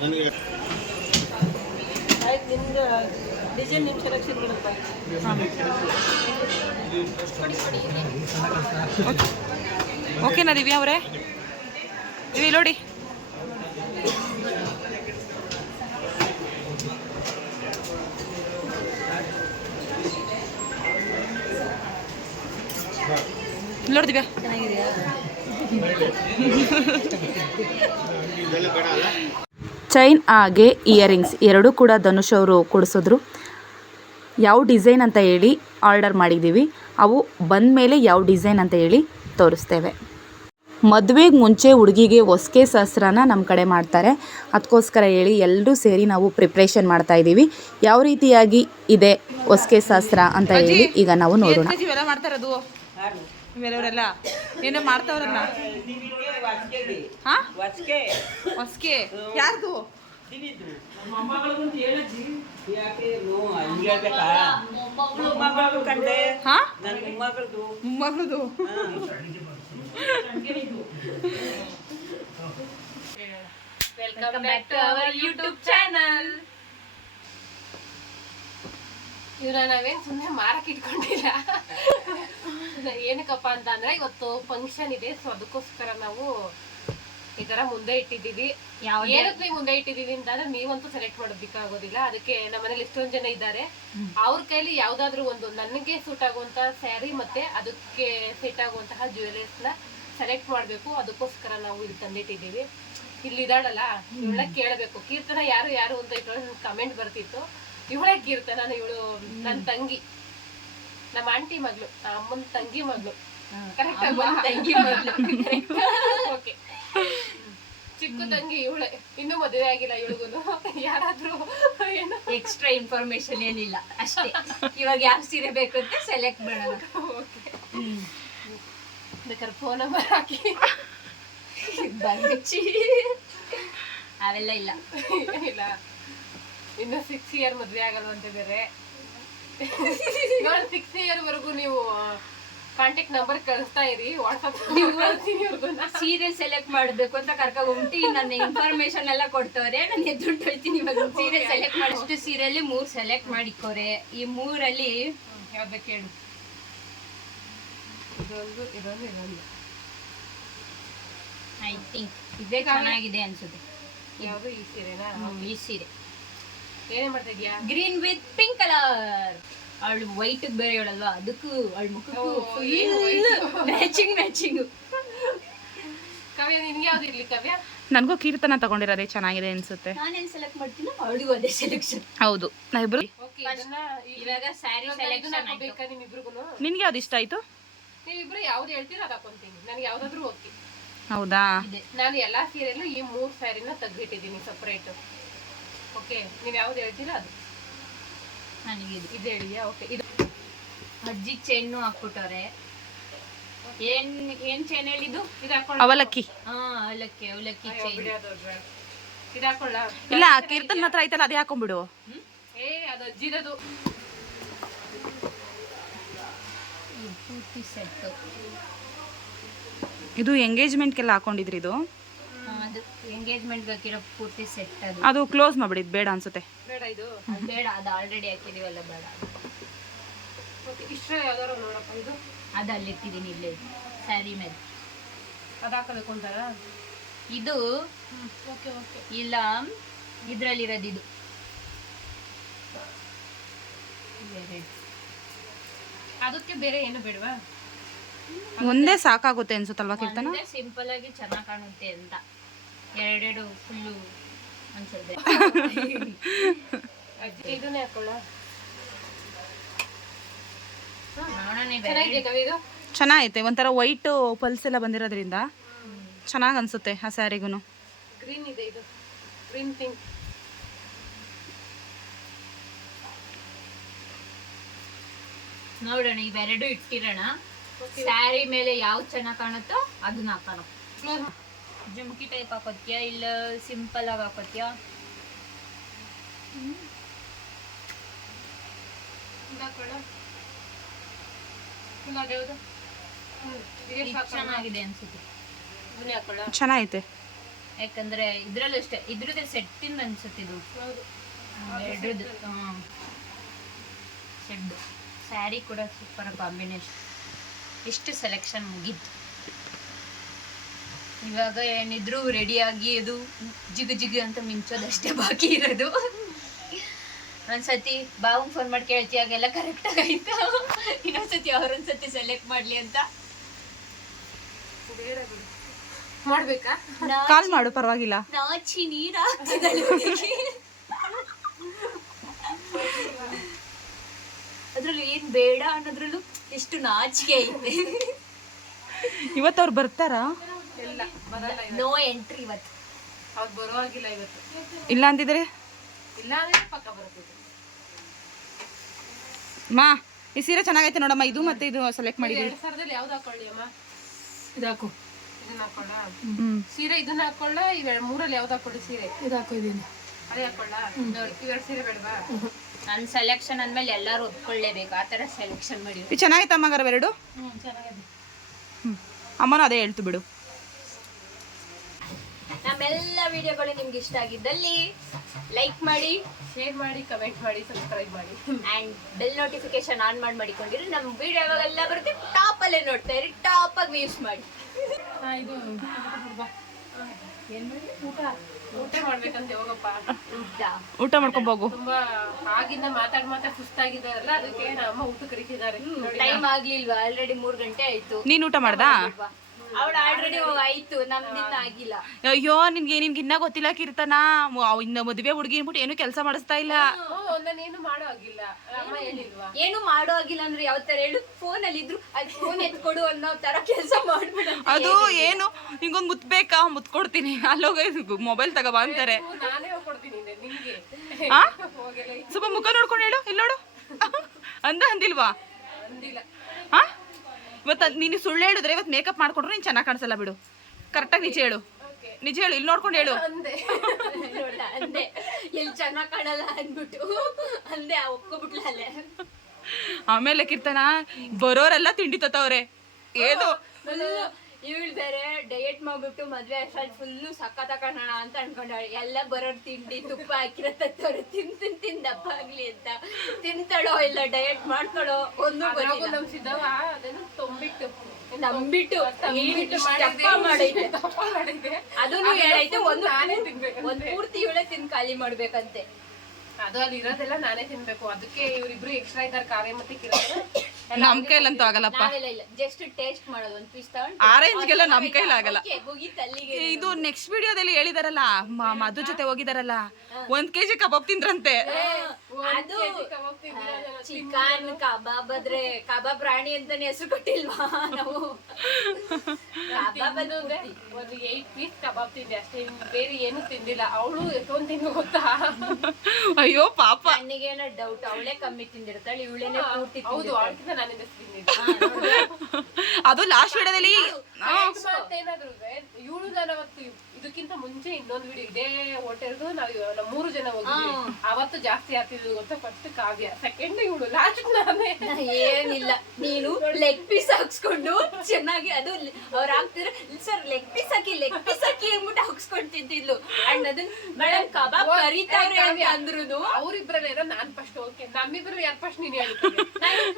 ನನಗೆ ಡಿಸೈನ್ ನಿಮ್ಮ ಸೆಲೆಕ್ಷನ್ ಓಕೆನಾ ದಿವ್ಯಾ ಅವರೇ? ದಿವಿ ನೋಡಿ ನೋಡಿ ದಿವ್ಯಾ. ಚೆನ್ನಾಗಿದೆಯಾ? ಚೈನ್ ಹಾಗೆ ಇಯರಿಂಗ್ಸ್ ಎರಡೂ ಕೂಡ ಧನುಷ್ ಅವರು ಕೊಡಿಸಿದ್ರು. ಯಾವ ಡಿಸೈನ್ ಅಂತ ಹೇಳಿ ಆರ್ಡರ್ ಮಾಡಿದ್ದೀವಿ. ಅವು ಬಂದ ಮೇಲೆ ಯಾವ ಡಿಸೈನ್ ಅಂತ ಹೇಳಿ ತೋರಿಸ್ತೇವೆ. ಮದುವೆಗೆ ಮುಂಚೆ ಹುಡುಗಿಗೆ ಹೊಸ್ಕೆ ಸಹಸ್ರನ ನಮ್ಮ ಕಡೆ ಮಾಡ್ತಾರೆ. ಅದಕ್ಕೋಸ್ಕರ ಹೇಳಿ ಎಲ್ಲರೂ ಸೇರಿ ನಾವು ಪ್ರಿಪ್ರೇಷನ್ ಮಾಡ್ತಾ ಇದ್ದೀವಿ. ಯಾವ ರೀತಿಯಾಗಿ ಇದೆ ಹೊಸ್ಕೆ ಸಹಸ್ರ ಅಂತ ಹೇಳಿ ಈಗ ನಾವು ನೋಡೋಣ. ಇವೆಲ್ಲವರೆಲ್ಲ ಏನೋ ಮಾಡ್ತಾವ್ರಲ್ಲ. ಹಾ? ಹೊಸ್ಕೆ. ಯಾರ್ದು? Welcome back to our YouTube channel ಇವ್ರ ನಾವೇನ್ ಸುಮ್ಮನೆ ಮಾರಕ್ ಇಟ್ಕೊಂಡಿಲ್ಲ. ಏನಕ್ಕಪ್ಪ ಅಂತ ಅಂದ್ರೆ ಇವತ್ತು ಫಂಕ್ಷನ್ ಇದೆ ಸೊ ಅದಕ್ಕೋಸ್ಕರ ನಾವು ಈ ತರ ಮುಂದೆ ಇಟ್ಟಿದ್ದೀವಿ. ಏನಕ್ಕೆ ಮುಂದೆ ಇಟ್ಟಿದ್ದೀವಿ ಅಂತಂದ್ರೆ ನೀವಂತೂ ಸೆಲೆಕ್ಟ್ ಮಾಡೋದಕ್ಕಾಗೋದಿಲ್ಲ ಅದಕ್ಕೆ ನಮ್ಮ ಮನೇಲಿ ಇಷ್ಟೊಂದು ಜನ ಇದ್ದಾರೆ. ಅವ್ರ ಕೈಲಿ ಯಾವ್ದಾದ್ರು ಒಂದು ನನಗೆ ಸೂಟ್ ಆಗುವಂತ ಸ್ಯಾರಿ ಮತ್ತೆ ಅದಕ್ಕೆ ಸೆಟ್ ಆಗುವಂತಹ ಜ್ಯುವೆಲರ್ಸ್ನ ಸೆಲೆಕ್ಟ್ ಮಾಡ್ಬೇಕು. ಅದಕ್ಕೋಸ್ಕರ ನಾವು ಇಲ್ಲಿ ತಂದಿಟ್ಟಿದ್ದೀವಿ. ಇಲ್ಲಿ ಇದಾಳಲ್ಲ ಇವಳ ಕೇಳಬೇಕು. ಕೀರ್ತನ ಯಾರು ಯಾರು ಅಂತ ಕಮೆಂಟ್ ಬರ್ತಿತ್ತು. ಇವಳೇ ಕೀರ್ತನ ಇವಳು ನನ್ನ ತಂಗಿ. ನಮ್ಮ ಆಂಟಿ ಮಗಳು ಅಮ್ಮನ ತಂಗಿ ಮಗಳು. ಕರೆಕ್ಟ್ ಅಲ್ವಾ? ತಂಗಿ ಮಗಳು. ಓಕೆ ಚಿಕ್ಕ ತಂಗಿ ಇವಳೆ. ಇನ್ನೂ ಮದುವೆ ಆಗಿಲ್ಲ ಇವಳಿಗೂ ಯಾರಾದ್ರೂ ಏನು. ಎಕ್ಸ್ಟ್ರಾ ಇನ್ಫಾರ್ಮೇಶನ್ ಏನಿಲ್ಲ ಅಷ್ಟೇ. ಇವಾಗ ಯಾವ ಸೀರೆ ಬೇಕು ಅಂತ ಸೆಲೆಕ್ಟ್ ಮಾಡೋಣ. ಬೇಕಾದ್ರೆ ಫೋನ್ ನಂಬರ್ ಹಾಕಿ. ಬಂದಿಚ್ಚಿ ಅವೆಲ್ಲ ಇಲ್ಲ. ಇಲ್ಲ. ಇನ್ನು ಸಿಕ್ಸ್ ಇಯರ್ ಮದುವೆ ಆಗಲ್ವಂತೆ ಬೇರೆ. ನೋಡಿ ಸಿಕ್ಸ್ ಇಯರ್ವರೆಗೂ ನೀವು ಕಾಂಟ್ಯಾಕ್ಟ್ ನಂಬರ್ ಕಳಿಸ್ತಾ ಇರಿ ವಾಟ್ಸಪ್. ಸೀರೆ ಸೆಲೆಕ್ಟ್ ಮಾಡಬೇಕು ಅಂತ ಕರ್ಕೊಂಡ್ ಹೋಗ್ಬಿಟ್ಟು ನನ್ನ ಇನ್ಫಾರ್ಮೇಶನ್ ಎಲ್ಲ ಕೊಡ್ತವ್ರೆ ನಾನು ದುಡ್ಡು ಹೋಯ್ತೀನಿ ಇವಾಗ. ಸೀರೆ ಸೆಲೆಕ್ಟ್ ಮಾಡಿ ಅಷ್ಟು ಸೀರೆಯಲ್ಲಿ ಮೂರು ಸೆಲೆಕ್ಟ್ ಮಾಡಿಕೋರೆ. ಈ ಮೂರಲ್ಲಿ ಯಾವ್ದು ಬೇಕು ಹೇಳು. ಇದೊಂದು ಇದೊಂದು ಇದೊಂದು ಐ ಥಿಂಕ್ ಇದೇ ಚೆನ್ನಾಗಿದೆ ಅನ್ಸುತ್ತೆ. ಯಾವುದು ಈ ಸೀರೆನಾ ಈ ಸೀರೆ ಏನೇ ಮಾಡ್ತಾ ಇದೀಯಾ ಗ್ರೀನ್ ವಿತ್ ಪಿಂಕ್ ಕಲರ್ ಅವಳು ವೈಟ್ ಬೇರೆ ಹೇಳಲ್ವಾ? ಅದಕ್ಕೂ ಅವಳ ಮುಖಕ್ಕೂ ಮ್ಯಾಚಿಂಗ್ ಮ್ಯಾಚಿಂಗ್ ಕವ್ಯ ನಿನ್ಗೆ ಯಾವ್ದು ಇರ್ಲಿ ಕವ್ಯ? ನನಗೂ ಕೀರ್ತನ ತಗೊಂಡಿರೋದೇ ಚೆನ್ನಾಗಿದೆ ಅನ್ಸುತ್ತೆ. ನಾನೇನ್ ಸೆಲೆಕ್ಟ್ ಮಾಡ್ತೀನೋ ಅವಳಿಗೂ ಅದೇ ಸೆಲೆಕ್ಷನ್ ಹೌದು. ನಾವಿಬ್ರು ಓಕೆ ಇವಾಗ ಸ್ಯಾರಿ ಹಾಕೋಬೇಕಾ ನಿಮ್ಮಿಬ್ರಿಗೂ ನಿನ್ಗೆ ಯಾವ್ದು ಇಷ್ಟ ಆಯ್ತು? ನೀವಿಬ್ರು ಯಾವ್ದು ಹೇಳ್ತೀರೋ ಅದು ಹಾಕೊಂತೀನಿ. ನನಗೆ ಯಾವ್ದಾದ್ರು ಓಕೆ ಹೌದಾ? ನಾನು ಎಲ್ಲಾ ಸೀರೆಯಲ್ಲೂ ಈ ಮೂರ್ ಸ್ಯಾರಿನ ತೆಗ್ದಿಟ್ಟಿದ್ದೀನಿ ಸಪ್ರೇಟ್ ಓಕೆ ನೀವು ಯಾವ್ದು ಹೇಳ್ತೀರಾ ಅದು? ನನಗೆ ಇದು. ಇದು ಹೇಳಿದ್ಯಾ? ಓಕೆ ಇದು ಅಜ್ಜಿ ಚೆನ್ನು ಹಾಕ್ಬಿಟ್ಟವ್ರೆ. ಏನ್ ಏನ್ ಚೈನ್ ಹೇಳಿದ್ದು? ಇದು ಹಾಕೊಂಡು ಅವಲಕ್ಕಿ. ಹಾ ಅವಲಕ್ಕಿ ಅವಲಕ್ಕಿ ಚೈನ್. ಇದು ಹಾಕೊಳ್ಳ ಇಲ್ಲ ಕೀರ್ತನ್ ಹತ್ರ ಐತಲ್ಲ ಅದೇ ಹಾಕೊಂಡ್ಬಿಡು. ಏ ಅದು ಅಜ್ಜಿದದು. ಪೂರ್ತಿ ಸೆಟ್ ಇದು ಎಂಗೇಜ್ಮೆಂಟ್ಗೆಲ್ಲ ಹಾಕೊಂಡಿದ್ರಿ ಇದು? ಅದು ಎಂಗೇಜ್ಮೆಂಟ್ ಬೇಕಿರೋ ಪೂರ್ತಿ ಸೆಟ್ ಅದು. ಅದು ಕ್ಲೋಸ್ ಮಾಡ್ಬಿಡಿ ಬೇಡ ಅನ್ಸುತ್ತೆ. ಬೇಡ ಇದು? ಅದ್ ಬೇಡ ಅದು ಆಲ್ರೆಡಿ ಹಾಕಿದೀವಲ್ಲ ಬೇಡ. ಓಕೆ ಇಷ್ಟ ಯಾವ್ದಾರು ನೋಡಪ್ಪ ಇದು? ಅದು ಅಲ್ಲಿ ಇಟ್ಟಿದ್ದೀನಿ ಇಲ್ಲೇ ಸ್ಯಾರಿ ಮೇಲೆ ಅದು ಹಾಕಬೇಕು ಅಂತಾರ? ಇದು ಓಕೆ ಓಕೆ ಇಲ್ಲ ಇದ್ರಲ್ಲಿರೋದು ಇದು. ಅದಕ್ಕೆ ಬೇರೆ ಏನು ಬೇಡವಾ? ಒಂದೇ ಸಾಕಾಗುತ್ತೆ ಅನ್ಸುತ್ತಲ್ವಾ ಕೀರ್ತನ? ಸಿಂಪಲ್ ಆಗಿ ಚೆನ್ನಾಗಿ ಕಾಣುತ್ತೆ ಅಂತ. ಎರಡೆರಡು ಫುಲ್ಲು ಅನ್ಸುತ್ತೆ. ಇದನ್ನೇ ಹಾಕೊಳ್ಳ? ಚೆನ್ನಾಗೈತೆ ಒಂಥರ ವೈಟ್ ಪಲ್ಸ್ ಎಲ್ಲ ಬಂದಿರೋದ್ರಿಂದ ಚೆನ್ನಾಗಿ ಅನ್ಸುತ್ತೆ ಆ ಸ್ಯಾರಿಗೂ ಗ್ರೀನ್ ಇದೆ ಇದು. ಗ್ರೀನ್ ಪಿಂಕ್ ನೋಡೋಣ ಇವೆರಡು ಇಟ್ಟಿರೋಣ. ಸ್ಯಾರಿ ಮೇಲೆ ಯಾವ್ದು ಚೆನ್ನಾಗಿ ಕಾಣುತ್ತೋ ಅದನ್ನ ಹಾಕೋಣ. ಜುಮ್ಕಿ ಟೈಪ್ ಹಾಕೋತ್ಯಾ ಇಲ್ಲ ಸಿಂಪಲ್ ಆಗಿ ಹಾಕೋತ್ಯಾ? ಇದ್ ಚೆನ್ನಾಗಿದೆ ಅನ್ಸುತ್ತೆ. ಚೆನ್ನಾಗೈತೆ. ಯಾಕಂದ್ರೆ ಇದ್ರಲ್ಲೂ ಅಷ್ಟೇ ಇದ್ರದ್ದು ಸೆಟ್ಟಿಂದ ಅನ್ಸುತ್ತೆ ಇದು. ಎರಡರದ್ದು ಸ್ಯಾರಿ ಕೂಡ ಸೂಪರ್ ಕಾಂಬಿನೇಷನ್ ಇಷ್ಟು ಸೆಲೆಕ್ಷನ್ ಮುಗೀತು. ಇವಾಗ ಏನಿದ್ರು ರೆಡಿಯಾಗಿ ಅದು ಜಿಗು ಜಿಗು ಅಂತ ಮಿಂಚೋದಷ್ಟೇ ಬಾಕಿ ಇರೋದು. ಒಂದ್ಸತಿ ಬಾವು ಫೋನ್ ಮಾಡಿ ಕೇಳ್ತಿ ಆಗೆಲ್ಲ ಕರೆಕ್ಟಾಗಿ ಆಯ್ತಾ? ಇನ್ನೊಂದ್ಸತಿ ಅವ್ರೊಂದ್ಸತಿ ಸೆಲೆಕ್ಟ್ ಮಾಡ್ಲಿ ಅಂತ. ಮಾಡ್ಬೇಕಾ? ಕಾಲ್ ಮಾಡು ಪರವಾಗಿಲ್ಲ. ನಾಚಿ ನೀರ. ಅದ್ರಲ್ಲಿ ಏನ್ ಬೇಡ ಅನ್ನೋದ್ರಲ್ಲೂ ಎಷ್ಟು ನಾಚಿಕೆ ಐತೆ. ಇವತ್ತು ಅವ್ರು ಬರ್ತಾರಾ? ನೋ ಎಂಟ್ರಿ ಇವತ್ತು. ಅವ್ರು ಬರುವಾಗಿಲ್ಲ ಇವತ್ತು. ಇಲ್ಲ ಅಂತಿದ್ರೆ ಇಲ್ಲ ಅಂದ್ರೆ ಪಕ್ಕ ಬರ್ತಿದ್ರು ಮಾ ಈ ಸೀರೆ ಚೆನ್ನಾಗೈತೆ ನೋಡಮ್ಮ. ಇದು ಮತ್ತೆ ಇದು ಸೆಲೆಕ್ಟ್ ಮಾಡಿದೀವಿ ಎರಡ್ ಸಾವಿರದಲ್ಲಿ ಯಾವ್ದು ಹಾಕೊಳ್ಳಿ ಅಮ್ಮ? ಇದಾಕು ಇದನ್ನ ಹಾಕೊಳ್ಳ? ಸೀರೆ ಇದನ್ನ ಹಾಕೊಳ್ಳ? ಇವೆ ಮೂರಲ್ಲಿ ಯಾವ್ದು ಹಾಕೊಳ್ಳಿ ಸೀರೆ? ಇದು ಇದನ್ನ ಅದೇ ಹಾಕೊಳ್ಳ? ನೋಡಿ ಇವೆರಡು ಸೀರೆ ಬೇಡವಾ? ನನ್ನ ಸೆಲೆಕ್ಷನ್ ಅಂದ್ಮೇಲೆ ಎಲ್ಲರೂ ಒಪ್ಕೊಳ್ಳೇಬೇಕು. ಆ ಥರ ಸೆಲೆಕ್ಷನ್ ಮಾಡಿ. ಇದು ಚೆನ್ನಾಗೈತೆ ಅಮ್ಮ ಎರಡು ಹ್ಞೂ ಚೆನ್ನಾಗಿದೆ. ಹ್ಮ್. ಅಮ್ಮನೂ ಅದೇ ಹೇಳ್ತು ಬಿಡು. ನಮ್ಮೆಲ್ಲ ವಿಡಿಯೋಗಳು ನಿಮ್ಗೆ ಇಷ್ಟ ಆಗಿದ್ದಲ್ಲಿ ಲೈಕ್ ಮಾಡಿ ಶೇರ್ ಮಾಡಿ ಕಮೆಂಟ್ ಮಾಡಿ ಸಬ್ಸ್ಕ್ರೈಬ್ ಮಾಡಿ. ಅಂಡ್ ಬೆಲ್ ನೋಟಿಫಿಕೇಶನ್ ಆನ್ ಮಾಡಿ ಮಾಡಿಕೊಂಡಿರಿ. ನಮ್ಮ ವಿಡಿಯೋ ಯಾವಾಗೆಲ್ಲ ಬರುತ್ತೆ ಟಾಪ್ ಅಲ್ಲೇ ನೋಡ್ತಾ ಇರಿ ಟಾಪ್ ಆಗಿ ಯೂಸ್ ಮಾಡಿ. ಇದು. ಬಾ. ಏನ್ ಮಾಡಿ? ಊಟ. ಊಟ ಮಾಡ್ಬೇಕಂತ ಹೋಗಪ್ಪ. ಉಂಟಾ ಊಟ ಮಾಡ್ಕೊಂಡ್ ಹೋಗು. ತುಂಬಾ ಆಗಿಂದ ಮಾತಾಡ್ ಮಾತಾಡ್ ಸುಸ್ತಾಗಿದ್ದಾರಲ್ಲ ಅದಕ್ಕೆ ನಮ್ಮ ಊಟ ಕರಿತಿದ್ದಾರೆ. ಟೈಮ್ ಆಗ್ಲಿಲ್ವಾ? ಆಲ್ರೆಡಿ ಮೂರ್ ಗಂಟೆ ಆಯ್ತು. ನೀನ್ ಊಟ ಮಾಡ್ದಾ? ಅವಳು ಆಲ್ರೆಡಿ ಆಯ್ತು ನಮ್ದಿನ್ನ ಆಗಿಲ್ಲ. ಅಯ್ಯೋ ನಿನ್ಗೆ ನಿನ್ಗೆ ಇನ್ನ ಗೊತ್ತಿಲ್ಲ ಕೀರ್ತನ. ಇನ್ನ ಮದುವೆ ಹುಡುಗಿ ಅನ್ಬಿಟ್ಟು ಏನು ಕೆಲಸ ಮಾಡಿಸ್ತಾ ಇಲ್ಲ. ಏನು ಮಾಡೋ ಆಗಿಲ್ಲ ಏನು ಮಾಡೋ ಆಗಿಲ್ಲ ಅಂದ್ರೆ ಯಾವ ತರ ಹೇಳು? ಫೋನ್ ಅಲ್ಲಿ ಇದ್ರು ಅಲ್ಲಿ ಫೋನ್ ಎತ್ಕೊಡು ಅನ್ನೋ ತರ ಕೆಲಸ ಮಾಡ್ಬಿಡ ಅದು ಏನು? ನಿಂಗೊಂದು ಮುತ್ ಬೇಕಾ? ಮುತ್ ಕೊಡ್ತೀನಿ. ಅಲ್ಲೋಗ ಮೊಬೈಲ್ ತಗೋಬಾ ಅಂತಾರೆ. ಸ್ವಲ್ಪ ಮುಖ ನೋಡ್ಕೊಂಡು ಹೇಳು ಇಲ್ಲೋಡು ನೋಡು. ಅಂದ ಅಂದಿಲ್ವಾ? ಅಂದಿಲ್ಲ. ಹಾ ಇವತ್ತು ನೀನು ಸುಳ್ಳು ಹೇಳಿದ್ರೆ ಇವತ್ತು ಮೇಕಪ್ ಮಾಡ್ಕೊಂಡ್ರೆ ನೀನು ಚೆನ್ನಾಗಿ ಕಾಣಿಸಲ್ಲ ಬಿಡು. ಕರೆಕ್ಟಾಗಿ ನಿಜ ಹೇಳು. ನಿಜ ಹೇಳು ಇಲ್ಲಿ ನೋಡ್ಕೊಂಡು ಹೇಳು. ಅಂದೆ. ನೋಡ್ದ ಅಂದೆ. ಎಲ್ಲಿ ಚೆನ್ನಾಗ್ ಕಾಣಲ್ಲ ಅಂದ್ಬಿಟ್ಟು. ಅಂದೆ ಒಪ್ಕೊಬಿಟ್ಲ ಅಲ್ಲೇ ಆಮೇಲೆ ಕೀರ್ತನ ಬರೋರೆಲ್ಲ ತಿಂಡಿ ತತ್ತವ್ರೆ. ಏನು? ಇವಳು ಬೇರೆ ಡಯಟ್ ಮಾಡ್ಬಿಟ್ಟು ಮದ್ವೆ ಅಷ್ಟ ಫುಲ್ಲು ಸಖತ್ ಹಾಕೋಣ ಅಂತ ಅನ್ಕೊಂಡಾಳೆ ಎಲ್ಲ ಬರೋರ್ ತಿಂಡಿ ತುಪ್ಪ ಹಾಕಿರೋ ತತ್ತವ್ರು ತಿನ್ ತಿನ್ ತಿನ್ ದಪ್ಪ ಆಗ್ಲಿ ಅಂತ. ತಿಂತಾಳೋ ಇಲ್ಲ ಡಯಟ್ ಮಾಡ್ಕೊಳೋ ಒಂದು ತೊಂಬಿಟ್ಟು. ನಂಬಿಟ್ಟು. ಅದನ್ನು ಹೇಳೈತೆ ಒಂದು ನಾನೇ ತಿನ್ಬೇಕು. ಒಂದ್ ಪೂರ್ತಿ ಇವಳೆ ತಿನ್ ಖಾಲಿ ಮಾಡ್ಬೇಕಂತೆ. ಅದು ಅಲ್ಲಿ ಇರೋದೆಲ್ಲ ನಾನೇ ತಿನ್ಬೇಕು. ಅದಕ್ಕೆ ಇವ್ರಿಬ್ರು ಎಕ್ಸ್ಟ್ರಾ ಇದ್ದಾರೆ ಕಾವ್ಯ ಮತ್ತೆ ಕಿರಣ್. ನಮ್ ಕೈಲಂತೂ ಆಗಲ್ಲಪ್ಪ. ಜಸ್ಟ್ ಟೇಸ್ಟ್ ಮಾಡೋದು ಒಂದ್ ಪೀಸ್ ತಗೊಂಡು. ಆರೆಂಜ್ಗೆಲ್ಲ ನಮ್ ಕೈಲಿ ಆಗಲ್ಲ. ಇದು ನೆಕ್ಸ್ಟ್ ವಿಡಿಯೋದಲ್ಲಿ ಹೇಳಿದಾರಲ್ಲ ಮಧು ಜೊತೆ ಹೋಗಿದಾರಲ್ಲ ಒಂದ್ ಕೆಜಿ ಕಬಾಬ್ ತಿಂದ್ರಂತೆ. ಅದು ಚಿಕನ್ ಕಬಾಬ್ ಆದ್ರೆ ಕಬಾಬ್ ರಾಣಿ ಅಂತಾನೆ ಹೆಸರು ಕೊಟ್ಟಿಲ್ವಾ ನಾವು? ಕಬಾಬ್ ಅದು ಒಂದು ಏಟ್ ಪೀಸ್ ಕಬಾಬ್ ತಿಂದೆ ಅಷ್ಟೇ ಬೇರೆ ಏನು ತಿಂದಿಲ್ಲ. ಅವಳು ಎಷ್ಟೊಂದು ತಿಂದು ಗೊತ್ತಾ? ಅಯ್ಯೋ ಪಾಪ. ನನಗೇನೋ ಡೌಟ್ ಅವಳೇ ಕಮ್ಮಿ ತಿಂದಿರ್ತಾಳೆ ಇವಳೇನೆ ಪೂರ್ತಿ ಹೌದು. ನಾನಿಂದ ಅದು ಲಾಸ್ಟ್ ವಿಡಿಯೋದಲ್ಲಿ ಏನಾದ್ರು ಇವಳು ನಾನು ಅವತ್ತು ಮುಂಚೆ ಇನ್ನೊಂದು ವಿಡಿಯೋ ಇದೇ ಹೋಟೆಲ್ದು ನಾವು ನಮ್ಮ ಮೂರು ಜನ ಹೋಗಿದ್ವಿ. ಅವತ್ತು ಜಾಸ್ತಿ ಹಾಕಿದ್ವಿ ಗೊತ್ತಾ? ಫಸ್ಟ್ ಕಾವ್ಯ ಸೆಕೆಂಡ್ ಇವಳು ಲಾಸ್ಟ್ ನಾನೇ. ಏನಿಲ್ಲ. ನೀನು ಲೆಗ್ ಪೀಸ್ ಹಾಕ್ಸ್ಕೊಂಡು ಚೆನ್ನಾಗಿ ಅದು ಅವ್ರು ಹಾಕ್ತಿದ್ರೆ ಸರ್ ಲೆಗ್ ಪೀಸ್ ಹಾಕಿ ಲೆಗ್ ಪೀಸ್ ಹಾಕಿ ಅಂದ್ಬಿಟ್ಟು ಹಾಕ್ಸ್ಕೊಂಡು ತಿಂತಿದ್ಲು. ಅಂಡ್ ಅದನ್ನ ಮೇಡಮ್ ಕಬಾಬ್ ಕರಿತಾವ್ರೆ ಅಂತ ಅಂದ್ರು ಅವ್ರಿಬ್ರಲ್ಲಿ ಏನೋ ನಾನ್ ಫಸ್ಟ್ ಓಕೆ ನಮ್ಮಿಬ್ರು ಯಾರು ಫಸ್ಟ್ ನೀನು ಹೇಳ್ತೀನಿ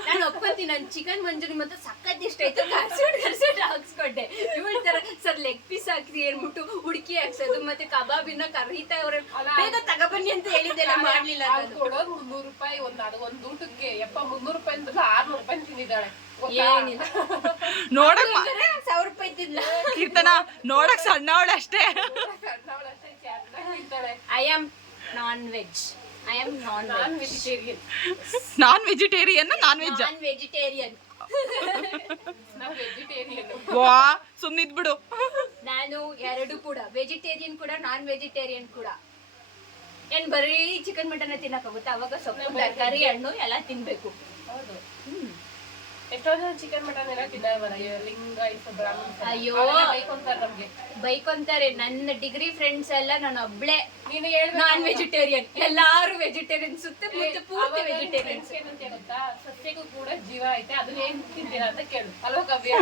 ನಾನು ಒಪ್ಕೊಂತೀನಿ. ನಾನು ಚಿಕನ್ ಮಂಜೂರಿ ಮತ್ತೆ ಸಖತ್ ಇಷ್ಟ ಆಯ್ತು. ಕರ್ಸೋಡ್ ಕರ್ಸೋಡ್ ಹಾಕ್ಸ್ಕೊಂಡೆ. ಇವಳು ತರ ಸರ್ ಲೆಗ್ ಪೀಸ್ ಹಾಕಿ ಏನ್ಬಿಟ್ಟು ಹುಡುಕಿ ಹಾಕ್ಸೋದು. ಮತ್ತೆ ಕಬಾಬಿನ ಕರೀತಾವ್ರೆ ಬೇಗ ತಗಬನ್ನಿ ಅಂತ ಹೇಳಿದ್ದೆಲ್ಲ ಮಾಡ್ಲಿಲ್ಲ ಅದು ಕೊಡೋದು ಮುನ್ನೂರು ರೂಪಾಯಿ ಒಂದ್ ಅದು ಒಂದ್ ಊಟಕ್ಕೆ ಯಪ್ಪ ಮುನ್ನೂರು ರೂಪಾಯಿ ಅಂತ ಆರ್ನೂರು ರೂಪಾಯಿ ತಿಂದಿದ್ದಾಳೆ? ಏನಿಲ್ಲ. ನೋಡಕ್ ಸಾವಿರ ರೂಪಾಯಿ ತಿಂದ ಕೀರ್ತನ ನೋಡಕ್ ಸಣ್ಣವಳೆ ಅಷ್ಟೇ. ಸಣ್ಣವಳು ಅಷ್ಟೇ ಚೆನ್ನಾಗಿ ತಿಂತಾಳೆ. I am non veg I am non non vegetarian non vegetarian non veg non vegetarian ನಾವು ವೆಜಿಟೇರಿಯನ್ ವಾ ಸುಮ್ನಿದ್ಬಿಡು. ನಾನು ಎರಡು ಕೂಡ ವೆಜಿಟೇರಿಯನ್ ಕೂಡ ನಾನ್ ವೆಜಿಟೇರಿಯನ್ ಕೂಡ. ಏನ್ ಬರೀ ಚಿಕನ್ ಮಟನ್ ತಿನ್ನಕ್ಕಾಗುತ್ತೆ? ಅವಾಗ ಸೊಪ್ಪು ತರಕಾರಿ ಹಣ್ಣು ಎಲ್ಲ ತಿನ್ಬೇಕು. ಹೌದು. ಜನ ಚಿಕನ್ ಮಟನ್ ಎಲ್ಲ ತಿನ್ನಲ್ವಲ್ಲ ಲಿಂಗಾಯತ ಬ್ರಾಹ್ಮಣ ಅಯ್ಯೋ. ಬೈಕೊಂತಾರೆ ನಮ್ಗೆ. ಬೈಕೊಂತಾರೆ. ನನ್ನ ಡಿಗ್ರಿ ಫ್ರೆಂಡ್ಸ್ ಎಲ್ಲ ನಾನು ಒಬ್ಳೆ. ನೀನು ಹೇಳ್ಬೇಕು ನಾನ್ ವೆಜಿಟೇರಿಯನ್ ಎಲ್ಲಾರು ವೆಜಿಟೇರಿಯನ್ ಸುತ್ತಮುತ್ತ ಪೂರ್ತಿ ವೆಜಿಟೇರಿಯನ್ಸ್ ಏನಂತ ಗೊತ್ತಾ? ಸಸ್ಯಕ್ಕೂ ಕೂಡ ಜೀವ ಐತೆ. ಅದನ್ನ ಏನ್ ತಿಂತೀರಾ ಅಂತ ಕೇಳು. ಅಲ್ವಾ ಕವ್ಯ?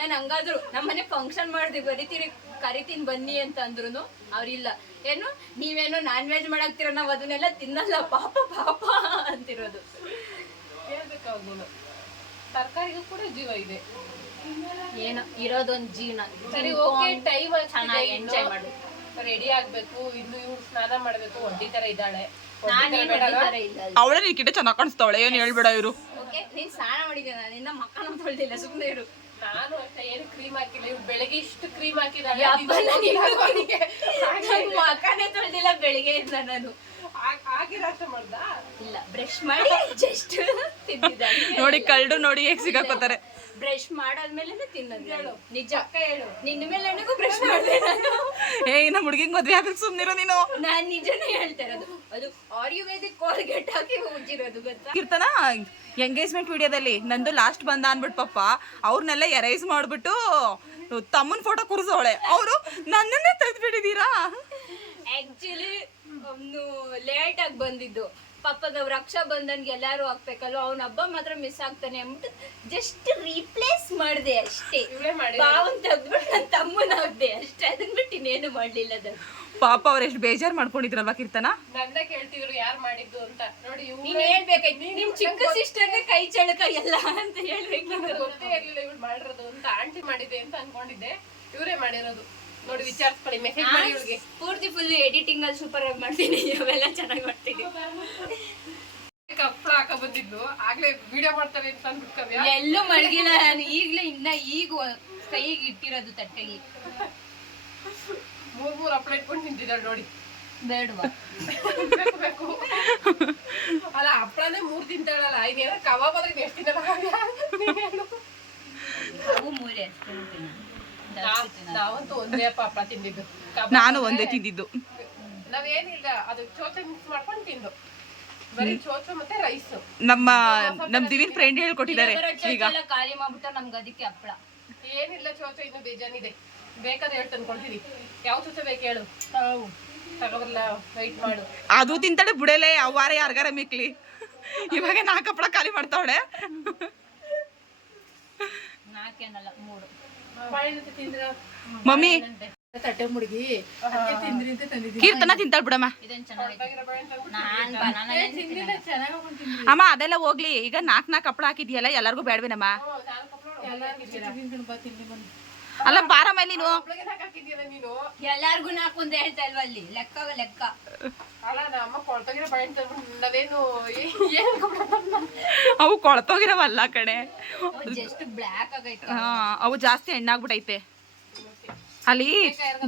ನಾನು ಹಂಗಾದ್ರು. ನಮ್ಮನೆ ಫಂಕ್ಷನ್ ಮಾಡಿದ್ವಿ ಬರೀತೀರಿ ಕರಿತೀನಿ ಬನ್ನಿ ಅಂತ ಅಂದ್ರು ಅವ್ರಿಲ್ಲ. ಏನು? ನೀವೇನು ನಾನ್ ವೆಜ್ ಮಾಡಾಕ್ತೀರ ನಾವ್ ಅದನ್ನೆಲ್ಲ ತಿನ್ನಲ್ಲ. ಪಾಪ ಪಾಪ ಅಂತಿರೋದು. ಹೇಳ್ಬೇಕು ಅವ್ರು ನೀನು ತರಕಾರಿಗೂ ಕೂಡ ಜೀವ ಇದೆ. ಏನೋ ಇರೋದೊಂದು ಜೀವನ. ಸರಿ ಓಕೆ ಟೈಮ್ ಚೆನ್ನಾಗಿ ಎಂಜಾಯ್ ಮಾಡು. ರೆಡಿ ಆಗ್ಬೇಕು ಇನ್ನು ಇವ್ರು ಸ್ನಾನ ಮಾಡ್ಬೇಕು ಒಡ್ಡಿ ತರ ಇದ್ದಾಳೆ. ನಾನೇನು ನೀ ಕಿಟ ಅವಳೇ ಚೆನ್ನಾಗಿ ಕಾಣಿಸ್ತಾವಳೆ ಏನು ಹೇಳ್ಬೇಡ ಇವರು? ಓಕೆ ನೀನ್ ಸ್ನಾನ ಮಾಡಿದ್ದೆ ನಾನು ಇನ್ನ ಮಕ್ಕನ ತೊಳ್ದಿಲ್ಲ ಸುಮ್ಮನೆ ಇರು. ನಾನು ಅಂತ ಏನು ಕ್ರೀಮ್ ಹಾಕಿಲ್ಲ ಇವ್ರು ಬೆಳಗ್ಗೆ ಇಷ್ಟು ಕ್ರೀಮ್ ಹಾಕಿದಾಳೆ ನಾನು ಮಕ್ಕನೇ ತೊಳ್ದಿಲ್ಲ ಬೆಳಿಗ್ಗೆಯಿಂದ ನಾನು ಆಗಿರೋ ಅಷ್ಟ ಮಾಡ್ದ ಇಲ್ಲ ಬ್ರಷ್ ಮಾಡಿ ಜಸ್ಟ್ ನೋಡಿ ಕಳ್ಳು ನೋಡಿ ಹೇಗೆ ಸಿಗಾಕೋತಾರೆ. ಬ್ರಷ್ ಮಾಡಾದ್ಮೇಲೆ ತಿನ್ನೋದು ನಾನು. ನಿಜ. ಹೇಳು. ನಿನ್ನ ಮೇಲೆ ನನಗೂ ಬ್ರಷ್ ಮಾಡಿದೆ ನಾನು. ಏ ನಮ್ಮ ಹುಡುಗಿಗೆ ಮದ್ವೆ ಆಗಕ್ಕೆ ಸುಮ್ಮನಿರೋ ನೀನು. ನಾನು ನಿಜನೇ ಹೇಳ್ತಾ ಇರೋದು ಅದು ಆಯುರ್ವೇದಿಕ್ ಕೋಲ್ಗೇಟ್ ಹಾಕಿ ಉಜ್ಜಿರೋದು ಗೊತ್ತಾ? ಕೀರ್ತನ ಎಂಗೇಜ್ಮೆಂಟ್ ವಿಡಿಯೋದಲ್ಲಿ ನಂದು ಲಾಸ್ಟ್ ಬಂದ ಅನ್ಬಿಟ್ಟು ಪಪ್ಪ ಅವ್ರನ್ನೆಲ್ಲ ಎರೈಸ್ ಮಾಡ್ಬಿಟ್ಟು ತಮ್ಮನ ಫೋಟೋ ಕುರ್ಸೋಳೆ. ಅವರು ನನ್ನನ್ನೇ ತೆಗೆದ್ಬಿಟ್ಟಿದ್ದೀರಾ? ಆಕ್ಚುಲಿ ಅವನು ಲೇಟ್ ಆಗಿ ಬಂದಿದ್ದು. ಪಾಪಗ ರಕ್ಷಾ ಬಂಧನ್ಗೆ ಎಲ್ಲಾರು ಹಾಕ್ಬೇಕಲ್ವ? ಅವ್ನ ಹಬ್ಬ ಮಾತ್ರ ಮಿಸ್ ಆಗ್ತಾನೆ ಅಂದ್ಬಿಟ್ಟು ಜಸ್ಟ್ ರೀಪ್ಲೇಸ್ ಮಾಡಿದೆ ಅಷ್ಟೇ. ಬಾವನ್ ತೆಗ್ದ್ಬಿಟ್ಟು ನನ್ನ ತಮ್ಮನ ಹಾಕ್ದೆ. ಅಷ್ಟೇ ಅದನ್ನ ಬಿಟ್ಟು ಇನ್ನೇನು ಮಾಡ್ಲಿಲ್ಲ ಅದು ಪಾಪ ಅವ್ರು ಎಷ್ಟು ಬೇಜಾರು ಮಾಡ್ಕೊಂಡಿದ್ರಲ್ವಾ ಕೀರ್ತನ? ನನ್ನ ಕೇಳ್ತಿದ್ರು ಯಾರು ಮಾಡಿದ್ದು ಅಂತ. ನೋಡಿ ನೀನ್ ಹೇಳ್ಬೇಕಾಯ್ತು. ನಿಮ್ ಚಿಕ್ಕ ಸಿಸ್ಟರ್ಗೆ ಕೈ ಚಳಕ ಎಲ್ಲ ಅಂತ ಹೇಳ್ಬೇಕು. ಗೊತ್ತೇ ಇರ್ಲಿಲ್ಲ ಇವ್ರು ಮಾಡಿರೋದು ಅಂತ. ಆಂಟಿ ಮಾಡಿದೆ ಅಂತ ಅನ್ಕೊಂಡಿದ್ದೆ. ಇವರೇ ಮಾಡಿರೋದು. ನೋಡಿ ವಿಚಾರಿಸ್ಕೊಳ್ಳಿ ಮೆಸೇಜ್ ಮಾಡಿ ಇವ್ರಿಗೆ. ಪೂರ್ತಿ ಫುಲ್ ಎಡಿಟಿಂಗ್ ಅಲ್ಲಿ ಸೂಪರ್ ಆಗಿ ಮಾಡ್ತೀನಿ ಅವೆಲ್ಲ ಚೆನ್ನಾಗಿ ಮಾಡ್ತೀನಿ. ಕಪ್ಪಳ ಹಾಕ ಬಂದಿದ್ಲು ಆಗ್ಲೇ ವಿಡಿಯೋ ಮಾಡ್ತಾರೆ ಅಂತ ಅನ್ಬಿಟ್ಕವ್ಯ ಕವ್ಯ ಎಲ್ಲೂ ಮಡಗಿಲ್ಲ ನಾನು. ಈಗ್ಲೇ ಇನ್ನ ಈಗ ಕೈಗೆ ಇಟ್ಟಿರೋದು ತಟ್ಟೆಗೆ ಮೂರ್ ಮೂರ್ ಹಪ್ಪಳ ಇಟ್ಕೊಂಡು ನಿಂತಿದ್ದಾಳೆ ನೋಡಿ. ಬೇಡವಾ? ಬೇಕು ಅಲ್ಲ ಹಪ್ಪಳನೇ ಮೂರ್ ತಿಂತಾಳಲ್ಲ. ಇದೇನೋ ಕಬಾಬ್ ಆದ್ರೆ ಎಷ್ಟು ತಿನ್ನಲ್ಲ ಅವು ಮೂರೇ ಅಷ್ಟೇ. ನಾವಂತೂ ಒಂದೇ ಅಪ್ಪ ಹಪ್ಪಳ ತಿಂದಿದ್ದು ನಾನು ಒಂದೇ ತಿಂದಿದ್ದು. ನಾವೇನಿಲ್ಲ ಅದು ಚೋಚ ಮಿಕ್ಸ್ ಮಾಡ್ಕೊಂಡು ತಿಂದು. ಬರೀ ಚೋಚ ಮತ್ತೆ ರೈಸ್ ನಮ್ಮ ನಮ್ ದಿವಿನ್ ಫ್ರೆಂಡ್ ಹೇಳ್ಕೊಟ್ಟಿದ್ದಾರೆ ಈಗ. ಖಾಲಿ ಮಾಡ್ಬಿಟ್ಟು ನಮ್ಗೆ ಅದಕ್ಕೆ ಹಪ್ಪಳ. ಏನಿಲ್ಲ ಚೋಚ ಇನ್ನು ಬೇಜಾನಿದೆ. ಬೇಕಾದ್ರೆ ಹೇಳ್ ತಂದ್ಕೊಳ್ತೀನಿ ಯಾವ ಚೋಚ ಬೇಕು ಹೇಳು. ತಗೋಬರ್ಲ ವೈಟ್ ಮಾಡು. ಅದು ತಿಂತಾಳೆ ಬುಡಲೆ ಅವಾರ ಯಾರ್ಗಾರ ಮಿಕ್ಲಿ. ಇವಾಗ ನಾಲ್ಕು ಹಪ್ಪಳ ಖಾಲಿ ಮಾಡ್ತಾವಳೆ. ನಾಲ್ಕೇನಲ್ಲ ಮೂರು. ಮಮ್ಮಿ ತಟ್ಟೆ ಮುಡುಗಿ ತಿಂದ್ರಿ ಅಂತ ತಂದಿದ್ದೀನಿ ಕೀರ್ತನ ತಿಂತಾಳ ಬಿಡಮ್ಮ. ಅಮ್ಮ ಅದೆಲ್ಲ ಹೋಗ್ಲಿ ಈಗ ನಾಲ್ಕು ನಾಲ್ಕು ಹಪ್ಪಳ ಹಾಕಿದ್ಯಲ್ಲ ಎಲ್ಲರಿಗೂ ಬೇಡವೇನಮ್ಮ ಅಲ್ಲ ಪಾರಮ್ಮ ನೀನು? ನೀನು? ಎಲ್ಲಾರ್ಗು ನಾಲ್ಕು ಅಂತ ಹೇಳ್ತಾ ಇಲ್ವಾ ಅಲ್ಲಿ? ಲೆಕ್ಕ ಲೆಕ್ಕ. ಅಲ್ಲ ನಮ್ಮ ಕೊಳ್ತೋಗಿರೋ ತಂದ್ಬಿಟ್ಟು ನಾವೇನು? ಅವು ಕೊಳ್ತೋಗಿರವಲ್ಲ ಕಡೆ ಜಸ್ಟ್ ಬ್ಲ್ಯಾಕ್ ಆಗೈತೆ. ಹಾ ಅವು ಜಾಸ್ತಿ ಹೆಣ್ಣಾಗ್ಬಿಟೈತೆ. ಅಲ್ಲಿ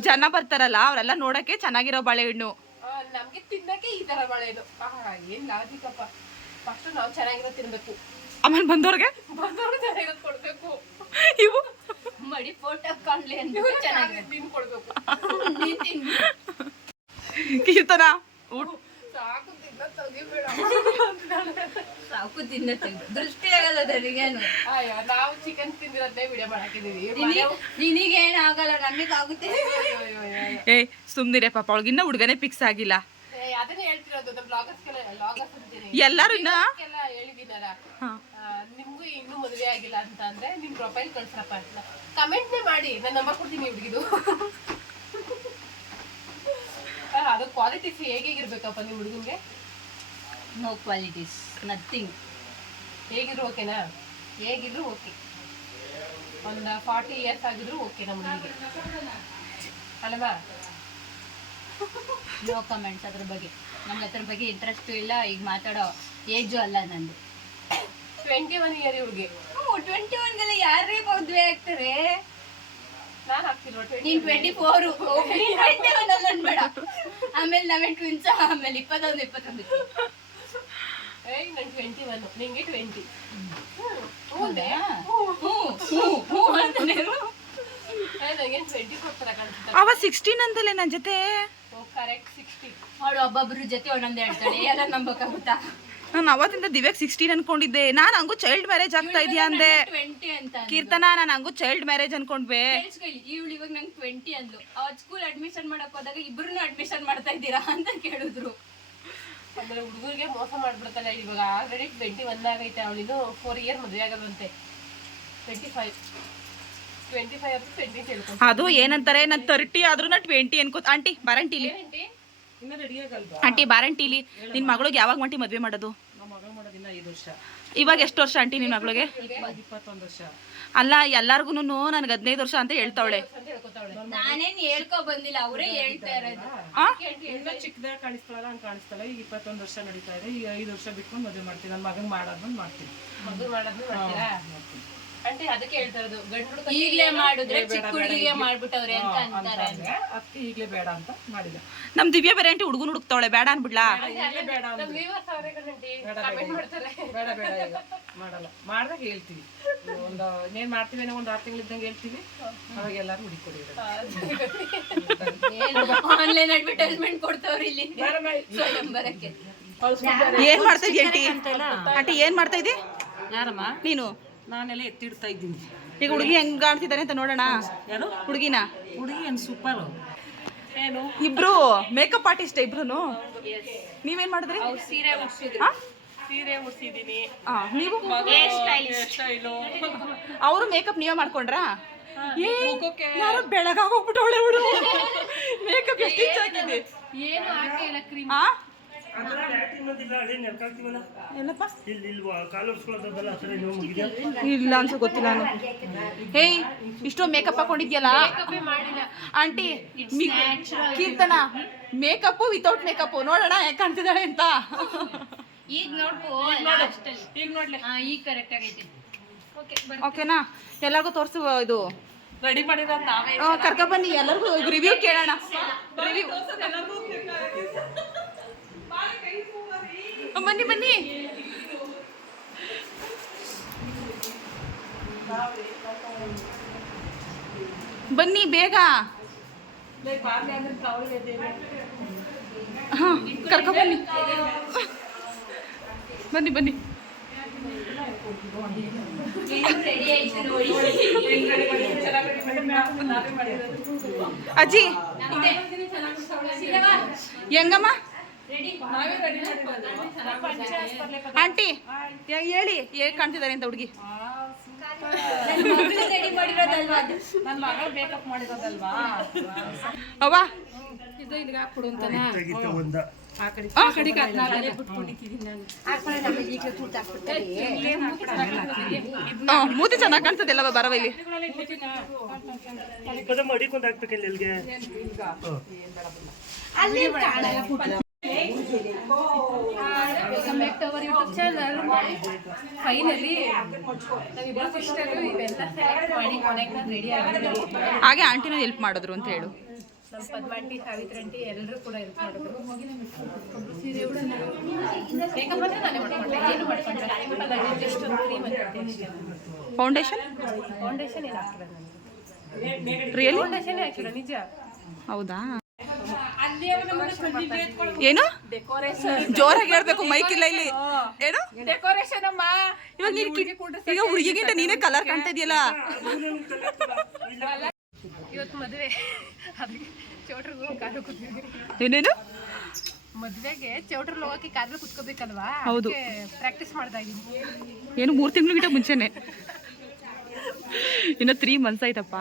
ಜನ ಬರ್ತಾರಲ್ಲ ಅವರೆಲ್ಲ ನೋಡಕ್ಕೆ ಚೆನ್ನಾಗಿರೋ ಬಾಳೆಹಣ್ಣು. ನಮಗೆ ನಮ್ಗೆ ತಿನ್ನಕ್ಕೆ ಈ ತರ ಬಾಳೆಹಣ್ಣು. ಆಹಾ ಏನ್ ಲಾಜಿಕಪ್ಪ. ಫಸ್ಟ್ ನಾವು ಚೆನ್ನಾಗಿರೋದು ತಿನ್ಬೇಕು. ಆಮೇಲೆ ಬಂದವ್ರಿಗೆ ಬಂದವ್ರಿಗೆ ಚೆನ್ನಾಗಿರೋದು ಕೊಡ್ಬೇಕು. ಇವು ಮಡಿ ಫೋಟೋ ಕಾಣ್ಲಿ ಅಂತ ಚೆನ್ನಾಗಿದೆ. ತಿನ್ ಕೊಡ್ಬೇಕು. ನೀನ್ ತಿನ್ಬಿಡು. ಕೀರ್ತನ? ಸಾಕು ತಿನ್ನ ತೆಗಿಬೇಡ ಸಾಕು ತಿನ್ನ ತೆಗ್ದು. ದೃಷ್ಟಿ ಆಗಲ್ಲ ನನಗೇನು ಅಯ್ಯೋ ನಾವು ಚಿಕನ್ ತಿಂದಿರೋದೇ ವಿಡಿಯೋ ಮಾಡಾಕಿದೀವಿ ನಿನಗೇನು ಆಗಲ್ಲ ನಮಗಾಗುತ್ತೆ ಏ ಸುಮ್ನಿರೆ ಪಾಪ ಅವಳಿಗಿನ್ನ ಹುಡುಗನೇ ಫಿಕ್ಸ್ ಆಗಿಲ್ಲ ಅದನ್ನೇ ಹೇಳ್ತಿರೋದು ನಮ್ಮ ಬ್ಲಾಗರ್ಸ್ಗೆಲ್ಲ ಬ್ಲಾಗರ್ಸ್ ಅಂತೀನಿ ಎಲ್ಲರೂ ಎಲ್ಲ ಹೇಳಿದ್ದೀನಲ್ಲ. ಹಾ. ಆ, ನಿಮ್ಗೂ ಇನ್ನೂ ಮದುವೆ ಆಗಿಲ್ಲ ಅಂತ ಅಂದ್ರೆ ನಿಮ್ ಪ್ರೊಫೈಲ್ ಕಳ್ಸಪ್ಪ ಅಂತ. ಕಮೆಂಟ್ನೇ ಮಾಡಿ. ನನ್ನ ನಂಬರ್ ಕೊಡ್ತೀನಿ ಹುಡುಗಿದು. ಅದು ಕ್ವಾಲಿಟೀಸ್ ಹೇಗಿರ್ಬೇಕಪ್ಪ ನಿಮ್ ಹುಡುಗನ್ಗೆ? ನೋ ಕ್ವಾಲಿಟೀಸ್ ನಥಿಂಗ್ ಹೇಗಿದ್ರು ಓಕೆನಾ? ಹೇಗಿದ್ರು ಓಕೆ. ಒಂದು ಫಾರ್ಟಿ ಇಯರ್ಸ್ ಆಗಿದ್ರು ಓಕೆ ನಮ್ಮ ಹುಡುಗಿಗೆ. ಅಲ್ಲಮ್ಮ? ನೋ ಕಮೆಂಟ್ಸ್ ಅದ್ರ ಬಗ್ಗೆ. ನಮ್ಗೆ ಅದ್ರ ಬಗ್ಗೆ ಇಂಟ್ರೆಸ್ಟ್ ಇಲ್ಲ ಈಗ ಮಾತಾಡೋ ಏಜು ಅಲ್ಲ ನಂದು. ಟ್ವೆಂಟಿ ಒನ್ ಇಯರ್ ಹುಡುಗಿ ಟ್ವೆಂಟಿ ಒನ್ಗೆಲ್ಲ ಯಾರೇ ಮದುವೆ ಆಗ್ತಾರೆ? ನಾನು ಆಗ್ತಿಲ್ವ ನೀನ್ ಟ್ವೆಂಟಿ ಫೋರು ಟ್ವೆಂಟಿ ಒನ್ ಅಲ್ಲ ಅನ್ಬೇಡ. ಆಮೇಲೆ ನಾವೇ ಟ್ವಿನ್ಸ್ ಆಮೇಲೆ ಇಪ್ಪತ್ತೊಂದು ಇಪ್ಪತ್ತೊಂದು. ಏಯ್ ನಾನು ಟ್ವೆಂಟಿ ಒನ್ ನಿಂಗೆ ಟ್ವೆಂಟಿ ಹೌದಾ? ಹ್ಞೂ, ಹ್ಞೂ, ಹ್ಞೂ ಅಂತಾನೇನು? ನನಗೆ ಟ್ವೆಂಟಿ ಫೋರ್ ಥರ ಕಾಣಿಸುತ್ತೆ ಅವ ಸಿಕ್ಸ್ಟೀನ್ ಅಂತಲೇ ನನ್ನ ಜೊತೆ. ಕರೆಕ್ಟ್ ಸಿಕ್ಸ್ಟಿ ಅವಳು ಒಬ್ಬೊಬ್ರ ಜೊತೆ ಒಂದೊಂದು ಹೇಳ್ತಾಳೆ ಎಲ್ಲ ನಂಬಕ್ಕಾಗುತ್ತಾ? ನಾನು ಅವತ್ತಿಂದ ದಿವ್ಯಾಗ್ ಸಿಕ್ಸ್ಟೀನ್ ಅನ್ಕೊಂಡಿದ್ದೆ. ನಾನು ಹಂಗೂ ಚೈಲ್ಡ್ ಮ್ಯಾರೇಜ್ ಆಗ್ತಾ ಇದೆಯಾ ಅಂದೆ. ಟ್ವೆಂಟಿ ಅಂತ ಕೀರ್ತನ ನಾನು ಹಂಗೂ ಚೈಲ್ಡ್ ಮ್ಯಾರೇಜ್ ಅನ್ಕೊಂಡ್ಬೆ ಇವಳು ಇವಾಗ ನಂಗೆ ಟ್ವೆಂಟಿ ಅಂದ್ಲು. ಅವತ್ತು ಸ್ಕೂಲ್ ಅಡ್ಮಿಷನ್ ಮಾಡಕ್ ಹೋದಾಗ ಇಬ್ರು ಅಡ್ಮಿಷನ್ ಮಾಡ್ತಾ ಇದ್ದೀರಾ ಅಂತ ಕೇಳಿದ್ರು. ಅಂದ್ರೆ ಹುಡುಗರಿಗೆ ಮೋಸ ಮಾಡ್ಬಿಡ್ತಾನೆ ಇವಾಗ. ಆಲ್ರೆಡಿ ಟ್ವೆಂಟಿ ಒನ್ ಆಗೈತೆ ಅವಳಿದು. ಫೋರ್ ಇಯರ್ ಮದುವೆ ಆಗದಂತೆ. ಟ್ವೆಂಟಿ ಫೈವ್ ಟ್ವೆಂಟಿ ಫೈವ್ ಅಥವಾ ಟ್ವೆಂಟಿ ಹೇಳ್ಕೊಂಡು ಅದು ಏನಂತಾರೆ ನಾನು ತರ್ಟಿ ಆದ್ರೂ ನಾ ಟ್ವೆಂಟಿ ಅನ್ಕೋತ ಆಂಟಿ ಬಾರಂಟಿಲಿ ಆಂಟಿ ಬಾರಂಟಿಲಿ ನಿನ್ ಮಗಳಿಗೆ ಯಾವಾಗ ಮಂಟಿ ಮದ್ವೆ ಮಾಡೋದು? ಇವಾಗ ಎಷ್ಟು ವರ್ಷ ಆಂಟಿ ನಿನ್ ಮಗಳಿಗೆ? ಅಲ್ಲ ಎಲ್ಲಾರ್ಗುನು ನನ್ಗೆ ಹದಿನೈದು ವರ್ಷ ಅಂತ ಹೇಳ್ತಾವಳೆ. ಆಂಟಿ ಅದಕ್ಕೆ ಹೇಳ್ತಾ ಇರೋದು ಗಂಡು ಹುಡುಗ ಈಗ್ಲೇ ಮಾಡಿದ್ರೆ ಚಿಕ್ಕ ಹುಡುಗಿಗೆ ಮಾಡ್ಬಿಟ್ಟವ್ರೆ ಅಂತ ಅಂತಾರೆ. ಅದಕ್ಕೆ ಈಗಲೇ ಬೇಡ ಅಂತ ನಮ್ ದಿವ್ಯ ಬೇರೆ ಆಂಟಿ ಹುಡುಗನ ಹುಡುಕ್ತಾವಳೆ ಬೇಡ ಅನ್ಬಿಡ್ಲಾ? ಬೇಡ ಅಂತ ಬೇಡ ಬೇಡ ಈಗ ಮಾಡಲ್ಲ. ಮಾಡ್ದಾಗ ಹೇಳ್ತೀವಿ. ಒಂದು ಇನ್ನೇನು ಮಾಡ್ತೀವಿ ಏನೋ ಒಂದು ಆರು ತಿಂಗಳಿದ್ದಂಗೆ ಹೇಳ್ತೀವಿ. ಅವಾಗ ಎಲ್ಲರೂ ಹುಡುಕೊಡಿ ಆನ್ಲೈನ್ ಅಡ್ವರ್ಟೈಸ್ಮೆಂಟ್ ಕೊಡ್ತಾವ್ರಿ ಇಲ್ಲಿ. ಏನ್ ಮಾಡ್ತಾ ಇದೀಯ ಆಂಟಿ? ಆಂಟಿ ಏನ್ ಮಾಡ್ತಾ ಇದ್ದಿ ಯಾರಮ್ಮ? ನೀನು? ನಾನೆಲ್ಲ ಎತ್ತಿಡ್ತಾ ಇದ್ದೀನಿ. ಈಗ ಹುಡುಗಿ ಹೆಂಗ್ ಕಾಣ್ತಿದ್ದಾನೆ ಅಂತ ನೋಡೋಣ. ಯಾರು? ಹುಡುಗಿನ? ಹುಡುಗಿ ಏನು ಸೂಪರ್ ಏನು? ಇಬ್ರು ಮೇಕಪ್ ಆರ್ಟಿಸ್ಟ್ ಇಬ್ರು ನೀವೇನ್ ಮಾಡಿದ್ರಿ? ಸೀರೆ ಉಡ್ಸಿದ್ರು? ಸೀರೆ ನೀವು? ಸ್ಟೈಲು ಅವರು ಮೇಕಪ್ ನೀವೇ ಮಾಡ್ಕೊಂಡ್ರಾ? ಯಾರು ಯಾರೋ ಹುಡುಗ ಹುಡು ಮೇಕಪ್ ಎಷ್ಟು ಏನು ಹಾಕಿಲ್ಲ ಕ್ರೀಮ್ ಎಲ್ಲಪ್ಪ ಇಲ್ಲಿ? ಅನ್ಸು ಗೊತ್ತಿಲ್ಲ ನಾನು. ಹೇಯ್ ಇಷ್ಟೋ makeup ಹಾಕೊಂಡಿದ್ಯಲ್ಲ? Aunty Keerthana makeup without makeup ನೋಡೋಣ ಯಾಕೆ ಕಾಣ್ತಿದ್ದಾಳೆ ಅಂತ. ಈಗ ನೋಡ್ಬೋದು ಈಗ ನೋಡ್ಲಿ. ಈಗ ಕರೆಕ್ಟ್ ಆಗೈತಿ. ಓಕೆನಾ? ಎಲ್ಲರಿಗೂ ತೋರಿಸು ಇದು. ರೆಡಿ ಮಾಡಿರೋ ನಾವೇ ಕರ್ಕ ಬನ್ನಿ ಎಲ್ಲರಿಗೂ ರಿವ್ಯೂ ಕೇಳೋಣ. ರಿವ್ಯೂ ಬನ್ನಿ ಬನ್ನಿ. ಬನ್ನಿ ಬೇಗ. ಹಾ ಕರ್ಕ ಬನ್ನಿ. ಬನ್ನಿ ಬನ್ನಿ. ಅಜ್ಜಿ ಹೆಂಗಮ್ಮ? ಆಂಟಿ ಹೇಳಿ. ಹೇಗೆ ಕಾಣ್ತಿದ್ದಾರೆ ಅಂತ ಹುಡುಗಿ. ಮೂತಿ ಚೆನ್ನಾಗಿ ಕಾಣ್ತದೆಲ್ಲವ ಬರವ ಇಲ್ಲಿ ಪದ ಮಡಿಕೊಂಡ್ ಹಾಕ್ಬೇಕಲ್ಲ ಇಲ್ಲಿಗೆ welcome back to our YouTube channel finally ನಾವಿಬ್ಬರು ಸಿಸ್ಟರು ಇವೆಲ್ಲ ಸೆಲೆಕ್ಟ್ ಮಾಡಿ ಕೊನೆಗೆ ನಾನು ರೆಡಿ ಆಗಿದ್ದೀನಿ ಹಾಗೆ ಆಂಟಿನ ಹೆಲ್ಪ್ ಮಾಡಿದ್ರು ಅಂತ ಹೇಳು. ನಮ್ಮ ಪದ್ಮಾಂಟಿ ಸಾವಿತ್ರಿ ಆಂಟಿ ಎಲ್ಲರೂ ಕೂಡ ಹೆಲ್ಪ್ ಮಾಡಿದ್ರು ಒಬ್ರು ಸೀರೆ ಉಡ್ಸಿದ್ರು ಮೇಕಪ್ ಅಂದ್ರೆ ನಾನೇ ಮಾಡ್ಕೊಂಡೆ ಏನು ಮಾಡ್ಕೊಂಡೆ ಸಿಂಪಲ್ ಆಗಿ ಜಸ್ಟ್ ಒಂದು ಕ್ರೀಮ್ ಅಷ್ಟೇ ಫೌಂಡೇಶನ್ ಫೌಂಡೇಶನ್ ಏನು ಹಾಕಿಲ್ಲ ನಾನು ರಿಯಲಿ ಫೌಂಡೇಶನ್ ಹಾಕಿಲ್ಲ ನಿಜ? ಹೌದಾ? ಏನು ಜೋರಾಗಿ ಹೇಳ್ಬೇಕು ಮೈಕ್ ಇಲ್ಲ ಇಲ್ಲಿ. ಏನು? ಡೆಕೋರೇಷನ್ ಅಮ್ಮ. ಇವಾಗ ನೀನ್ ಕಿ- ಈಗ ಹುಡುಗಿಗಿಂತ ನೀನೇ ಕಲರ್ ಕಾಣ್ತಾ ಇದೆಯಲ್ಲ ಇವತ್ತು ಮದುವೆ. ಚೌಟ್ರಿಗೂ ಕಾಲು ಏನೇನು? ಮದುವೆಗೆ ಚೌಟ್ರಲ್ಲಿ ಹೋಗಕ್ಕೆ ಕಾಲು ಕುತ್ಕೋಬೇಕಲ್ವಾ? ಹೌದು. ಪ್ರಾಕ್ಟೀಸ್ ಮಾಡ್ತಾ ಇದ್ದೀನಿ. ಏನು ಮೂರು ತಿಂಗಳು ಗಿಟ ಮುಂಚೆನೆ. ಇನ್ನು ತ್ರೀ ಮಂತ್ಸ್ ಆಯ್ತಪ್ಪ.